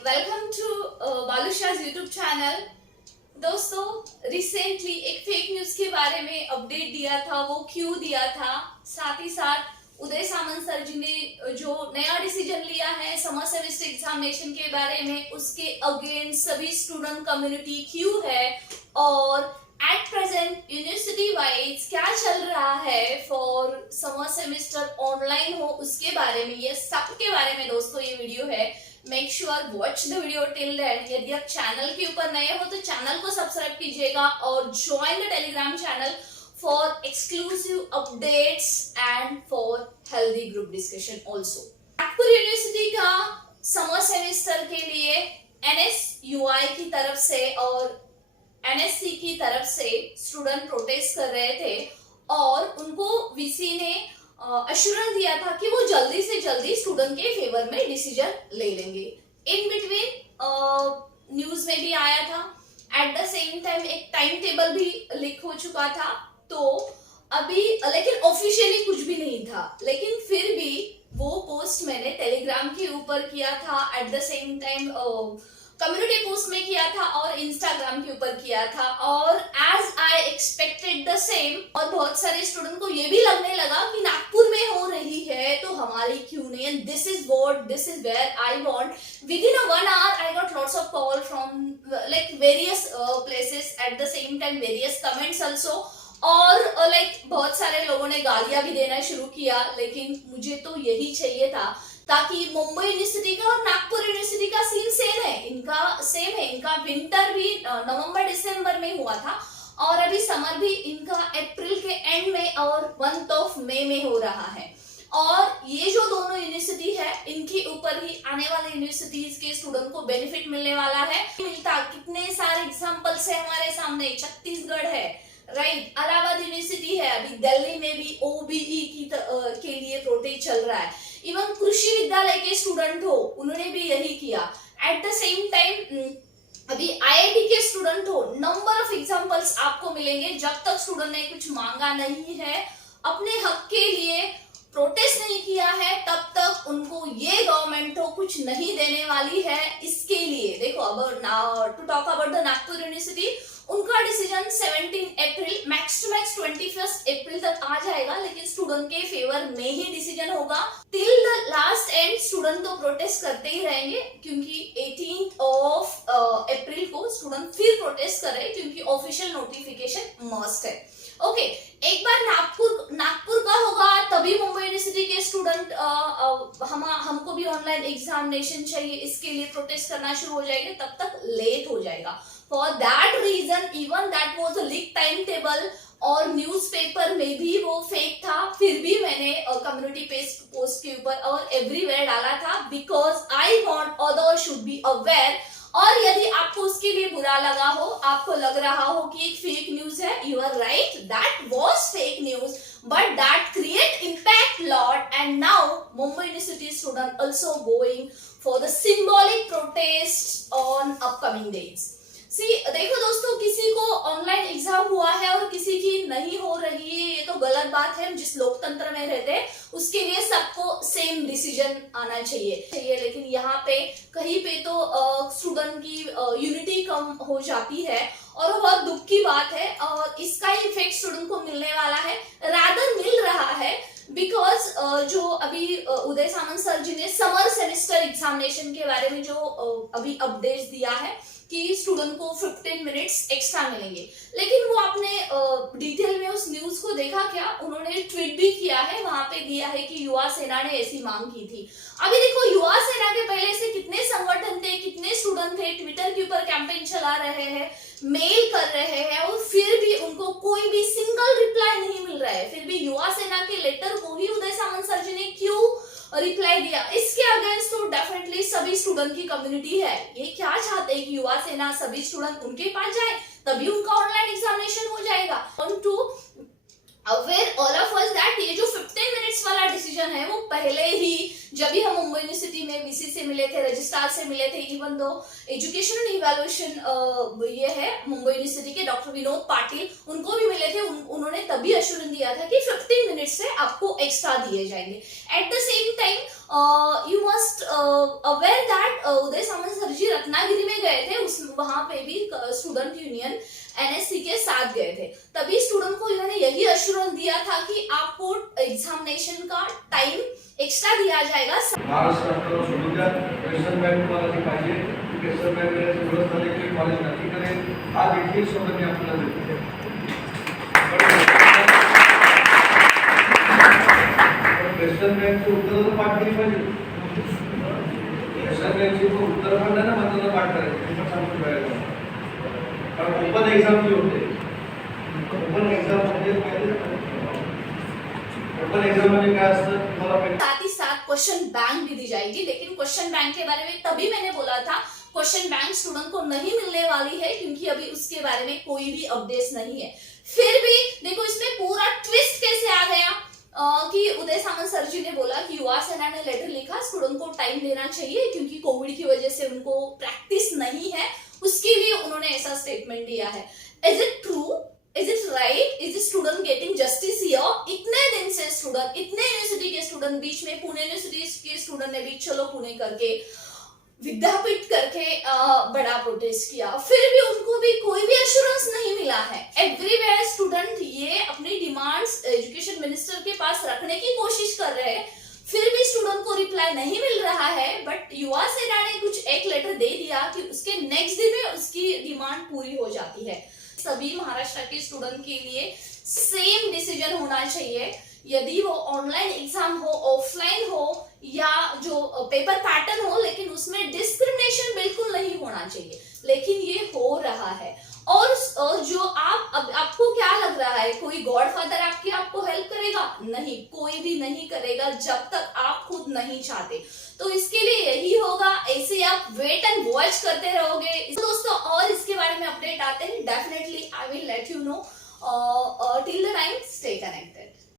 Welcome to बालूशाज YouTube channel. दोस्तों, recently एक फेक न्यूज के बारे में अपडेट दिया था, वो क्यों दिया था, साथ ही साथ उदय सामंत सर जी ने जो नया डिसीजन लिया है समर सेमेस्टर एग्जामिनेशन के बारे में, उसके अगेंस्ट सभी स्टूडेंट कम्युनिटी क्यों है और एट प्रेजेंट यूनिवर्सिटी वाइज क्या चल रहा है फॉर समर सेमेस्टर ऑनलाइन हो, उसके बारे में, ये सब के बारे में दोस्तों ये वीडियो है। Make sure watch the video till then. यदि आप चैनल के ऊपर नए हो तो चैनल को सब्सक्राइब कीजिएगा और join the Telegram channel for exclusive updates and for healthy group discussion also. Nagpur university का समर सेमेस्टर के लिए NSUI की तरफ से और NSC की तरफ से स्टूडेंट प्रोटेस्ट कर रहे थे और उनको VC ने अश्योरेंस दिया था कि वो जल्दी से जल्दी स्टूडेंट के फेवर में डिसीजन ले लेंगे। इन बिटवीन न्यूज में भी आया था, एट द सेम टाइम एक टाइम टेबल भी लीक हो चुका था। तो अभी लेकिन ऑफिशियली कुछ भी नहीं था, लेकिन फिर भी वो पोस्ट मैंने टेलीग्राम के ऊपर किया था, eight the same time community post में किया था और इंस्टाग्राम के ऊपर किया था। और as I expected the same, और बहुत सारे स्टूडेंट को ये भी लगने लगा कि नागपुर में हो रही है तो हमारी क्यों नहीं, and this is where I want. Within 1 hour I got lots of call from like various places, at the same time various comments also, और बहुत सारे लोगों ने गालियां भी देना शुरू किया। लेकिन मुझे तो यही चाहिए था ताकि मुंबई यूनिवर्सिटी का और नागपुर यूनिवर्सिटी का सीन सेम है। इनका विंटर भी नवंबर दिसंबर में हुआ था और अभी समर भी इनका अप्रैल के एंड में और मंथ ऑफ मई में हो रहा है। और ये जो दोनों यूनिवर्सिटी है, इनके ऊपर ही आने वाले यूनिवर्सिटीज के स्टूडेंट को बेनिफिट मिलने वाला है। कितने सारे एग्जाम्पल्स है हमारे सामने। छत्तीसगढ़ है, राइट, इलाहाबाद यूनिवर्सिटी है, अभी दिल्ली में भी OBE के लिए प्रोटेस्ट चल रहा है। इवन कृषि विद्यालय के स्टूडेंट हो, उन्होंने भी यही किया। एट द सेम टाइम अभी IIT के स्टूडेंट हो, नंबर ऑफ एग्जांपल्स आपको मिलेंगे। जब तक स्टूडेंट ने कुछ मांगा नहीं है, अपने हक के लिए प्रोटेस्ट नहीं किया है, तब तक उनको ये गवर्नमेंट हो कुछ नहीं देने वाली है। इसके लिए देखो, अब to talk about the Nagpur university, उनका decision 17 April max to max 21 April तक आ जाएगा, लेकिन स्टूडेंट के फेवर में ही डिसीजन होगा। Till the last end student तो प्रोटेस्ट करते ही रहेंगे, क्योंकि 18 अप्रैल को स्टूडेंट फिर प्रोटेस्ट कर रहे हैं, क्योंकि ऑफिशियल नोटिफिकेशन मस्ट है। ओके, एक बार नागपुर का होगा तभी मुंबई यूनिवर्सिटी के स्टूडेंट हमको भी ऑनलाइन एग्जामिनेशन चाहिए, इसके लिए प्रोटेस्ट करना शुरू हो जाएंगे। तब तक लेट हो जाएगा। For that reason, even that was a leaked timetable और न्यूज़पेपर में भी वो फेक था, फिर भी मैंने कम्युनिटी पोस्ट के ऊपर और एवरीवेयर डाला था, because I want others should be aware. और यदि आपको उसके लिए बुरा लगा हो, आपको लग रहा हो कि एक फेक न्यूज है, you are right, that was fake news, but that create impact lot. And now Mumbai university student also going for the symbolic protest on upcoming days. देखो दोस्तों, किसी को ऑनलाइन एग्जाम हुआ है और किसी की नहीं हो रही है, ये तो गलत बात है। जिस लोकतंत्र में रहते हैं उसके लिए सबको सेम डिसीजन आना चाहिए। लेकिन यहाँ पे कहीं पे तो स्टूडेंट की यूनिटी कम हो जाती है और बहुत दुख की बात है, और इसका इफेक्ट स्टूडेंट को मिलने वाला है, रादर मिल रहा है। बिकॉज जो अभी उदय सामंत सर जी ने समर सेमेस्टर एग्जामिनेशन के बारे में जो अभी अपडेट्स दिया है कि स्टूडेंट को 15 मिनट्स एक्स्ट्रा मिलेंगे, लेकिन वो आपने डिटेल में उस न्यूज को देखा क्या? उन्होंने ट्वीट भी किया है, वहां पे दिया है कि युवा सेना ने ऐसी मांग की थी। अभी देखो, युवा सेना के पहले से कितने संगठन थे, कितने स्टूडेंट थे, ट्विटर के ऊपर कैंपेन चला रहे हैं, मेल कर रहे हैं, और फिर भी उनको कोई भी सिंगल रिप्लाई नहीं मिल रहा है। फिर भी युवा सेना के लेटर को ही उदय सामंत सर जी ने क्यों रिप्लाई दिया? इसके अगेंस्ट तो डेफिनेटली सभी स्टूडेंट की कम्युनिटी है। ये क्या चाहते हैं कि युवा सेना सभी स्टूडेंट उनके पास जाए, तभी उनका ऑनलाइन एग्जामिनेशन हो जाएगा। To aware all of us that ये जो 15 मिनट्स वाला डिसीजन है, वो पहले ही जब भी हम मुंबई यूनिवर्सिटी में VC से मिले थे, रजिस्ट्रार से मिले थे, even though education and evaluation ये है मुंबई यूनिवर्सिटी के डॉक्टर विनोद पाटिल, उनको भी मिले थे, उन्होंने तभी अश्योरेंस दिया था कि 15 मिनट से आपको एक्स्ट्रा दिए जाएंगे। At the same time you must aware that Uday Samant sir ji Ratnagiri में गए थे, उस वहां पे भी स्टूडेंट यूनियन एनएससी के साथ गए थे। तभी स्टूडेंट को इन्होंने यही अश्योरेंस दिया था कि आपको एग्जामिनेशन का टाइम एक्स्ट्रा दिया जाएगा। महाराष्ट्र सरकार सोडून द्या, वेस्टर्न बँक तुम्हाला जी पाहिजे ती वेस्टर्न बँक सुरुवात झाली की कॉलेज नक्की करेल, हा देखील शब्द मी आपल्याला देतो। वेस्टर्न बँकची उत्तरं तर पाठ केली पाहिजे, वेस्टर्न बँकची उत्तरं पण नाही ना मात्र पाठ करायची, ते पण सांगतो वेळेला, कारण ओपन एक्झाम जी होते, ओपन एक्झाम म्हणजे ओपन एग्जाम में क्या साथ ही साथ क्वेश्चन बैंक भी दी जाएगी, लेकिन क्वेश्चन बैंक के बारे में तभी मैंने बोला था क्वेश्चन बैंक स्टूडेंट को नहीं मिलने वाली है, क्योंकि अभी उसके बारे में कोई भी अपडेट्स नहीं है। फिर भी देखो इसमें पूरा ट्विस्ट कैसे आ गया कि उदय सामंत सर जी ने बोला कि युवा सेना ने लेटर लिखा स्टूडेंट को टाइम देना चाहिए, क्योंकि कोविड की वजह से उनको प्रैक्टिस नहीं है, उसके लिए उन्होंने ऐसा स्टेटमेंट दिया है। Is it true? Is it right? Is the student getting justice here? इतने दिन से स्टूडेंट, इतने यूनिवर्सिटी के स्टूडेंट, बीच में पुणे यूनिवर्सिटी के स्टूडेंट ने भी चलो पुणे करके विद्यापीठ करके बड़ा प्रोटेस्ट किया, फिर भी उनको भी कोई भी एश्योरेंस नहीं मिला है। एवरीवेयर स्टूडेंट ये अपनी डिमांड्स एजुकेशन मिनिस्टर के पास रखने की कोशिश कर रहे हैं, फिर भी स्टूडेंट को रिप्लाई नहीं मिल रहा है। बट युवा सेना ने कुछ एक लेटर दे दिया कि उसके नेक्स्ट दिन में उसकी डिमांड पूरी हो जाती है। सभी महाराष्ट्र के स्टूडेंट के लिए सेम डिसीजन होना चाहिए, यदि वो ऑनलाइन एग्जाम हो, ऑफलाइन हो या जो पेपर पैटर्न हो, लेकिन उसमें डिस्क्रिमिनेशन बिल्कुल नहीं होना चाहिए, लेकिन ये हो रहा है। और जो आपको क्या लग रहा है, कोई गॉडफादर आपको हेल्प करेगा? नहीं, कोई भी नहीं करेगा जब तक आप खुद नहीं चाहते। तो इसके लिए यही होगा, ऐसे आप वेट एंड वॉच करते रहोगे। दोस्तों और इसके बारे में अपडेट आते हैं, definitely I will let you know. Till the time stay connected.